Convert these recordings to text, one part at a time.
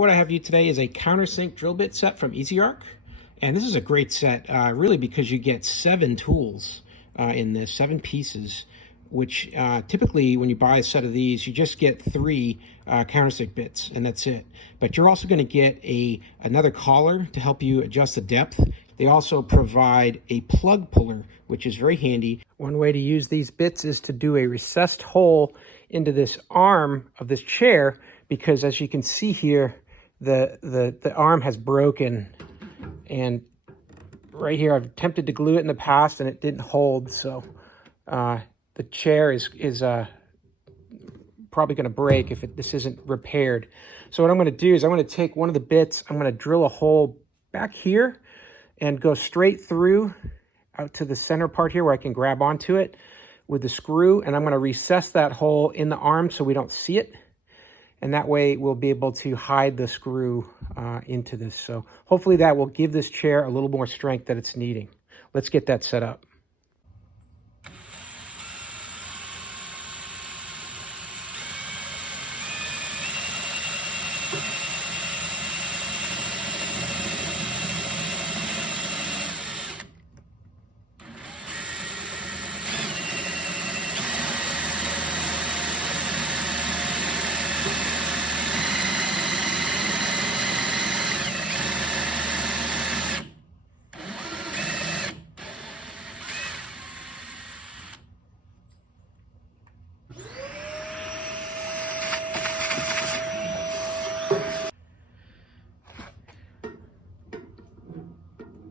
what I have for you today is a Countersink drill bit set from EZARC. And this is a great set, really, because you get 7 tools in this, 7 pieces, which typically when you buy a set of these, you just get 3 Countersink bits, and that's it. But you're also going to get another collar to help you adjust the depth. They also provide a plug puller, which is very handy. One way to use these bits is to do a recessed hole into this arm of this chair, because as you can see here, the arm has broken. And right here, I've attempted to glue it in the past and it didn't hold. So the chair is probably going to break if this isn't repaired. So what I'm going to do is I'm going to take one of the bits, I'm going to drill a hole back here and go straight through out to the center part here where I can grab onto it with the screw. And I'm going to recess that hole in the arm so we don't see it. And that way we'll be able to hide the screw into this. So hopefully that will give this chair a little more strength that it's needing. Let's get that set up.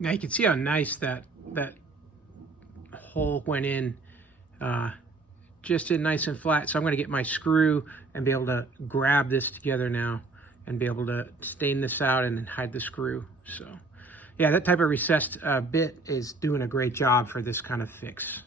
Now you can see how nice that hole went in, just in nice and flat. So I'm going to get my screw and be able to grab this together now and be able to stain this out and then hide the screw. So yeah, that type of recessed bit is doing a great job for this kind of fix.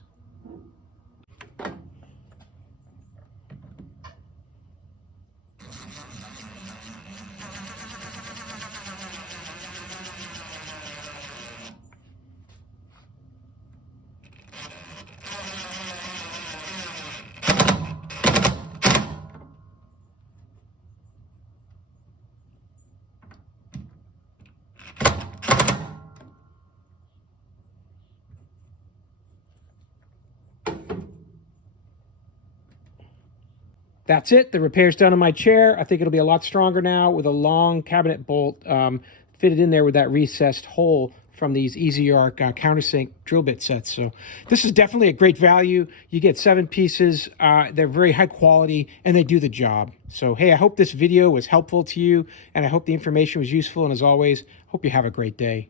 That's it. The repair's done on my chair. I think it'll be a lot stronger now with a long cabinet bolt fitted in there with that recessed hole from these EZARC Countersink drill bit sets. So this is definitely a great value. You get 7 pieces. They're very high quality and they do the job. So hey, I hope this video was helpful to you and I hope the information was useful. And as always, hope you have a great day.